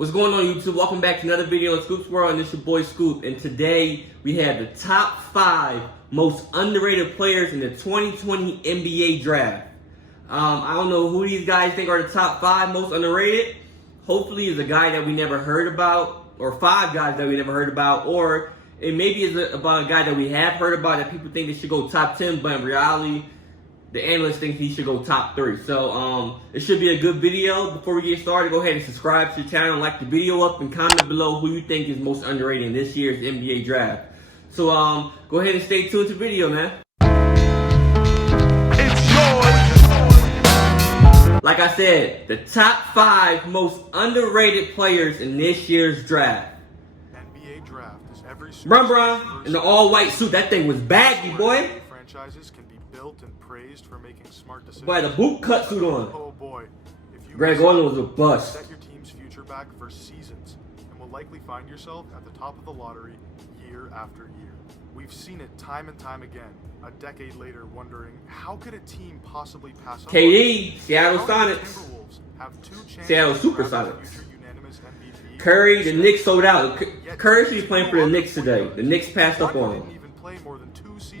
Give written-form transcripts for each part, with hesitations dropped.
What's going on, YouTube? Welcome back to another video of Scoop's World, and it's your boy Scoop. And today we have the top 5 most underrated players in the 2020 NBA draft. I don't know who these guys think are the top 5 most underrated. Hopefully it's a guy that we never heard about, or 5 guys that we never heard about, or it maybe is about a guy that we have heard about that people think they should go top 10, but in reality, the analyst thinks he should go top 3. So it should be a good video. Before we get started, go ahead and subscribe to the channel, like the video up, and comment below who you think is most underrated in this year's NBA draft. So go ahead and stay tuned to the video, man. It's yours. Like I said, the top 5 most underrated players in this year's draft. NBA draft is every Brum in the all-white suit. That thing was baggy, boy. Franchises can be built and praised for making smart decisions. Boy, the boot cut suit on. Oh boy, if you Greg Oden was a bust. Set your team's future back for seasons and will likely find yourself at the top of the lottery year after year. We've seen it time and time again, a decade later, wondering how could a team possibly pass up KD, Seattle Sonics. Timberwolves have 2 chances Seattle to Super grab the Sonics. future unanimous MVP. Curry, the Knicks sold out. Curry should be playing for the Knicks today. The Knicks passed up on him.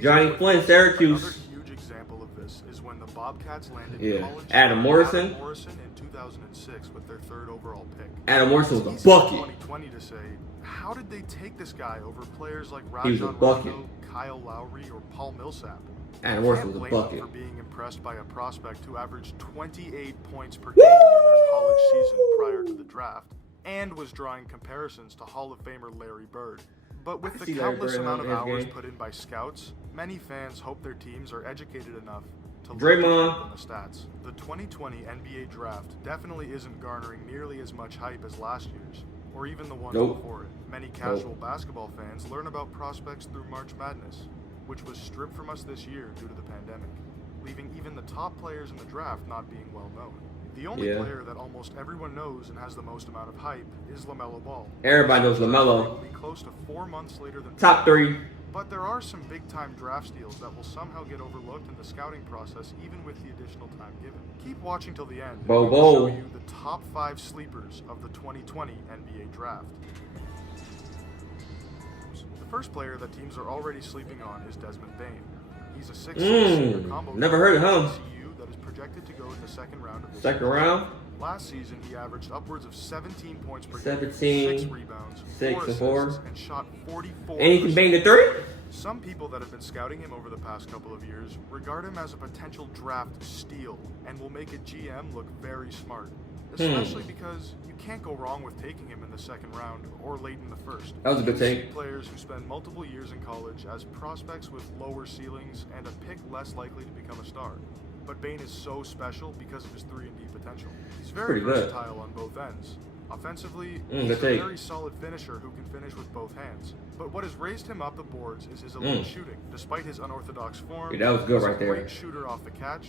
Johnny Flynn, Syracuse. Another huge example of this is when the Bobcats landed college Adam Morrison in 2006 with their 3rd overall pick. Adam Morrison was a bucket. 2020 to say, how did they take this guy over players like He was a Rajon bucket. Rondo, Kyle Lowry, or Paul Millsap? Adam Morrison was a bucket. For being impressed by a prospect who averaged 28 points per game in their college season prior to the draft, and was drawing comparisons to Hall of Famer Larry Bird. But with the countless amount of hours put in by scouts, many fans hope their teams are educated enough to look on the stats. The 2020 NBA draft definitely isn't garnering nearly as much hype as last year's, or even the ones before it. Many casual basketball fans learn about prospects through March Madness, which was stripped from us this year due to the pandemic, leaving even the top players in the draft not being well known. The only player that almost everyone knows and has the most amount of hype is LaMelo Ball. Everybody knows LaMelo. Close to 4 months later than top 3. But there are some big-time draft steals that will somehow get overlooked in the scouting process, even with the additional time given. Keep watching till the end. Bo. We'll show you the top 5 sleepers of the 2020 NBA draft. The first player that teams are already sleeping on is Desmond Bane. He's a 6'6" combo. Never heard of him. TCU that is projected to go in the 2nd round of this Second round? Last season, he averaged upwards of 17 points per game, 6 rebounds, 4 assists, and shot 44%. And he can bang the 3? Some people that have been scouting him over the past couple of years regard him as a potential draft steal and will make a GM look very smart, especially because you can't go wrong with taking him in the 2nd round or late in the 1st. That was a good take. Players who spend multiple years in college as prospects with lower ceilings and a pick less likely to become a star. But Bane is so special because of his 3-and-D potential. He's very versatile on both ends. Offensively, he's a very solid finisher who can finish with both hands. But what has raised him up the boards is his elite shooting. Despite his unorthodox form, that was good right there. Great shooter off the catch.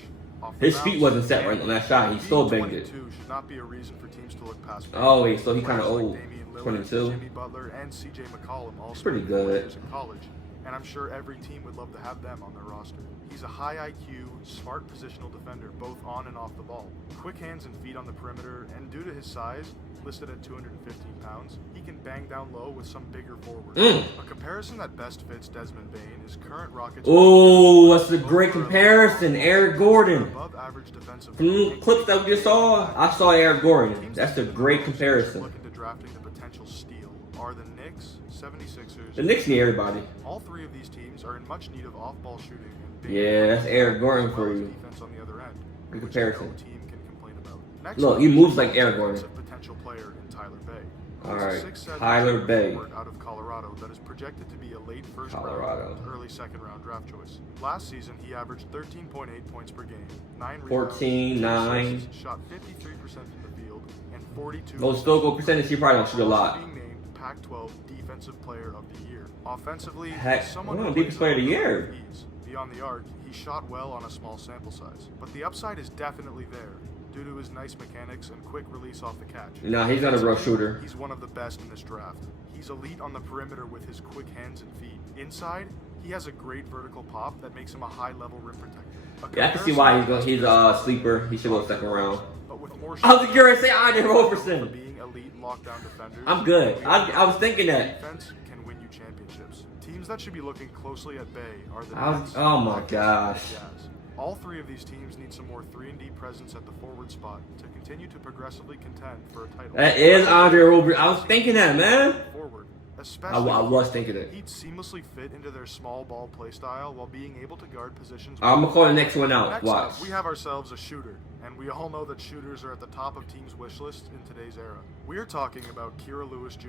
His feet wasn't set right on that shot. He still banged it. Should not be a reason for teams to look past. Oh, yeah, so he kind of old. Like 22. Jimmy Butler and CJ McCollum all pretty good in college, and I'm sure every team would love to have them on their roster. He's a high IQ, smart positional defender both on and off the ball. Quick hands and feet on the perimeter, and due to his size, listed at 215 pounds, he can bang down low with some bigger forwards. A comparison that best fits Desmond Bane is current Rockets. Oh, that's a great comparison. Eric Gordon. Above average defensive. From the clips that we just saw, I saw Eric Gordon. That's a great comparison. Looking to drafting the potential steal are the Knicks, 76ers. The Knicks need everybody. All 3 of these teams are in much need of off-ball shooting. Yeah, that's Eric Gordon for you. Defense on the other end, good comparison. no team can complain about. Next Look, he moves like Eric Gordon. Potential player in Tyler Bay. All right, Tyler Bay. Out of Colorado that is projected to be a late first round, early 2nd round draft choice. Last season, he averaged 13.8 points per game, 9 rebounds, 14, 9. Shot 53% from the field, and 42. Most field goal percentage, he probably don't shoot a lot. Being named Pac-12 Defensive Player of the Year. Offensively, someone Defensive Player of the Year. Beyond the arc, he shot well on a small sample size, but the upside is definitely there. due to his nice mechanics and quick release off the catch. No, he's not a real shooter. He's one of the best in this draft. He's elite on the perimeter with his quick hands and feet. Inside, he has a great vertical pop that makes him a high-level rim protector. Yeah, I can see why he's a sleeper. He should go second round. But with more I was going to say Andre Roberson. being elite lockdown defenders, I'm good. I was thinking that. Defense can win you championships. Teams that should be looking closely at Bay are the Nets, Oh my Rockets, gosh. and Jazz. All three of these teams need some more 3-and-D presence at the forward spot to continue to progressively contend for a title. That is Andre Roberson. I was thinking that, man. Forward, especially I was thinking it. he'd seamlessly fit into their small ball play style while being able to guard positions. I'm going to call the next one out. Next Watch. up, we have ourselves a shooter, and we all know that shooters are at the top of teams' wish lists in today's era. We're talking about Kira Lewis Jr.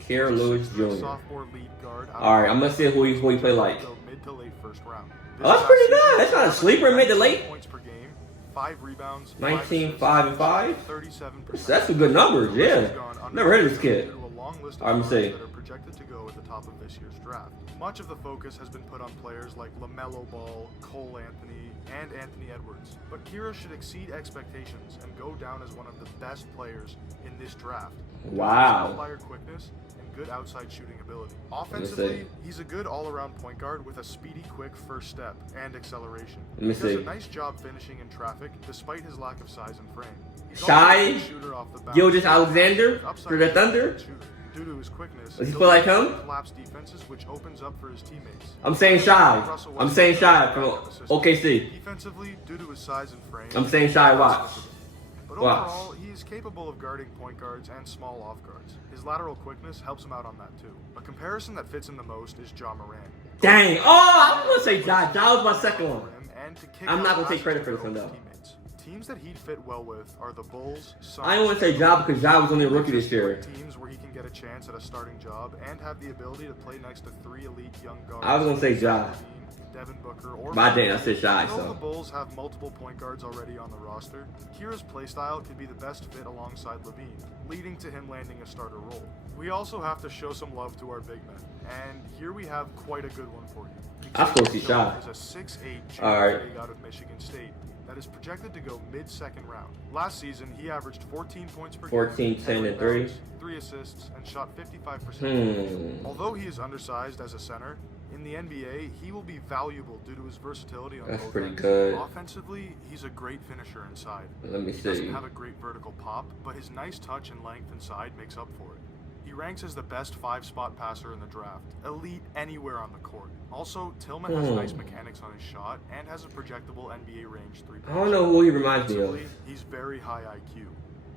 Kira Lewis Jr. Sophomore lead guard. All right, I'm going to see who he play like. Go mid to late first round. Oh, that's pretty good. That's not a sleeper mid to late. Points per game, 5 rebounds, 19, 5, and 5. 37%. That's some good numbers, yeah. Never heard of this kid. Due to a long list of I'm guards saying. that are projected to go at the top of this year's draft. Much of the focus has been put on players like LaMelo Ball, Cole Anthony, and Anthony Edwards. But Kira should exceed expectations and go down as one of the best players in this draft. Wow. Outlier quickness and good outside shooting ability. Offensively, he's a good all-around point guard with a speedy, quick first step and acceleration. He does a nice job finishing in traffic despite his lack of size and frame. He's also Shy a good shooter off the bounce. Gilgeous Alexander Upside for the Thunder. shooter. Due to his quickness, Does he he'll feel like be able him? to collapse defenses, which opens up for his teammates. I'm saying Shy. I'm saying Shy from OKC. Defensively, due to his size and frame, I'm saying Shy. Watch. But Watch. overall, he is capable of guarding point guards and small off guards. His lateral quickness helps him out on that too. A comparison that fits him the most is Ja Morant. Dang. Oh, I was going to say Ja. Ja was my second one. And to kick I'm out not gonna take passes credit for to this one, his though. teammates. Teams that he'd fit well with are the Bulls, Suns, I don't want to say Ja because Ja was only a rookie this year. teams where he can get a chance at a starting job and have the ability to play next to 3 elite young guards. I was gonna say Ja. Devin Booker, or But I didn't. I said Shy, Though the so. Bulls have multiple point guards already on the roster, Kira's playstyle could be the best fit alongside Levine, leading to him landing a starter role. We also have to show some love to our big men, and here we have quite a good one for you. I'm supposed to see Tillman Shy. is a 6'8" All right. junior big out of Michigan State that is projected to go mid-second round. Last season, he averaged 14 points per 14, game, 10, and 3. rebounds, 3 assists, and shot 55%. Hmm. Although he is undersized as a center, in the NBA, he will be valuable due to his versatility on That's both pretty ends. good. Offensively, he's a great finisher inside. Let me He doesn't see. have a great vertical pop, but his nice touch and length inside makes up for it. He ranks as the best 5-spot passer in the draft, elite anywhere on the court. Also, Tillman has nice mechanics on his shot and has a projectable NBA range 3-point. I don't know who he reminds me of. Defensively, he's very high IQ.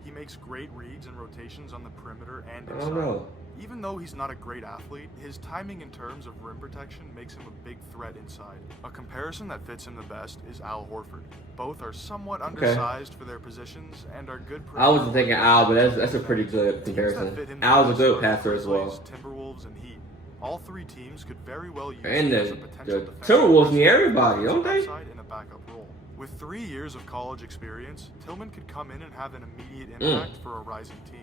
He makes great reads and rotations on the perimeter and I inside. don't know. Even though he's not a great athlete, his timing in terms of rim protection makes him a big threat inside. A comparison that fits him the best is Al Horford. Both are somewhat undersized for their positions and are good. I wasn't thinking Al, but that's a pretty good comparison. Al's a good passer as well. Timberwolves and Heat. All three teams could very well use And him as a the potential defensive Timberwolves need presence everybody, don't they? outside in a backup role. With 3 years of college experience, Tillman could come in and have an immediate impact for a rising team.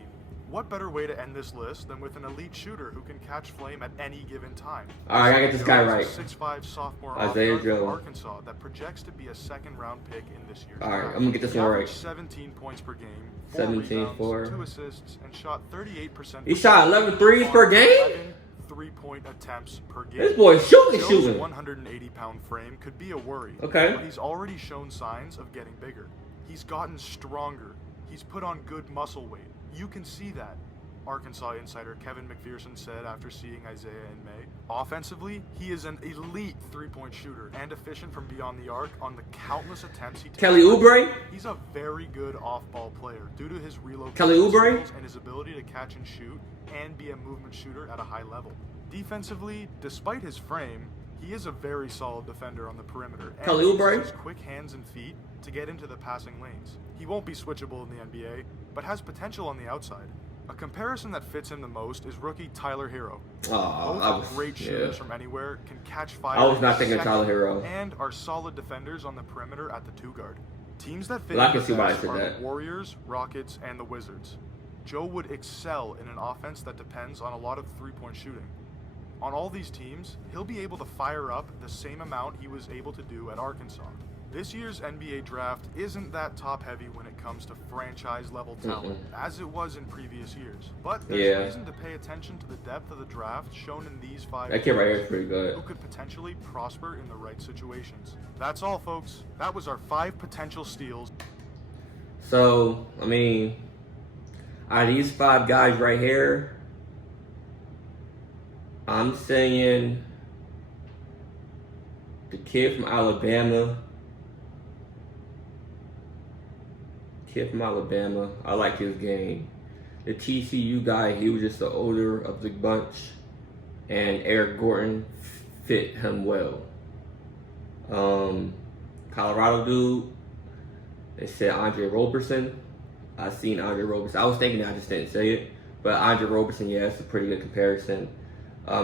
What better way to end this list than with an elite shooter who can catch flame at any given time? All right, I gotta get this guy right. 6'5" sophomore Isaiah off-guard from Joe. Arkansas that projects to be a second-round pick in this year's All right, draft. I'm gonna get this He one right. averaged 17 points per game, 17, rebounds, 4. 2 assists, and shot 38%. He shot 11 threes per game? 11 3-point attempts per game. This boy's shooting, Joe's shooting. 180-pound frame could be a worry. Okay. But he's already shown signs of getting bigger. He's gotten stronger. He's put on good muscle weight. You can see that. Arkansas insider Kevin McPherson said after seeing Isaiah in May. Offensively, he is an elite three-point shooter and efficient from beyond the arc on the countless attempts he takes. Kelly Oubre? He's a very good off-ball player due to his relocation Kelly Oubre? skills and his ability to catch and shoot and be a movement shooter at a high level. Defensively, despite his frame, he is a very solid defender on the perimeter and Kelly Oubre? uses his quick hands and feet to get into the passing lanes. He won't be switchable in the NBA, but has potential on the outside. A comparison that fits him the most is rookie Tyler Hero. Both are great shooters from anywhere, can catch fire. I was not thinking Tyler Hero. And are solid defenders on the perimeter at the 2 guard. Teams that fit Well, I can see the why I best said are that. the Warriors, Rockets, and the Wizards. Joe would excel in an offense that depends on a lot of 3-point shooting. On all these teams, he'll be able to fire up the same amount he was able to do at Arkansas. This year's NBA draft isn't that top-heavy when it comes to franchise-level talent, as it was in previous years. But there's reason to pay attention to the depth of the draft shown in these 5 that kid right here is pretty good. who could potentially prosper in the right situations. That's all, folks. That was our 5 potential steals. So, I mean, out of these 5 guys right here, I'm saying the kid from Alabama. I like his game. The TCU guy, he was just the older of the bunch, and Eric Gordon fit him well. Colorado dude, they said Andre Roberson. I seen Andre Roberson. I was thinking that, I just didn't say it. But Andre Roberson, yeah, it's a pretty good comparison.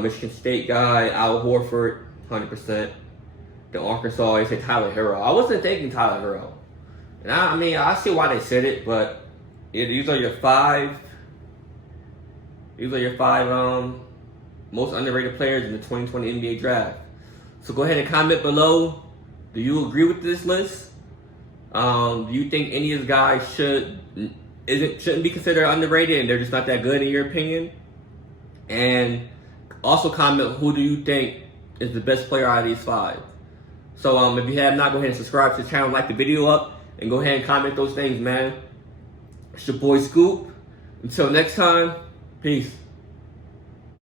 Michigan State guy, Al Horford, 100%. The Arkansas, they said Tyler Hero. I wasn't thinking Tyler Hero. And I mean, I see why they said it, but these are your 5. These are your 5 most underrated players in the 2020 NBA draft. So go ahead and comment below. Do you agree with this list? Do you think any of these guys shouldn't be considered underrated and they're just not that good in your opinion? And also comment, who do you think is the best player out of these 5? So if you have not, go ahead and subscribe to the channel, like the video up, and go ahead and comment those things, man. It's your boy Scoop. Until next time, peace.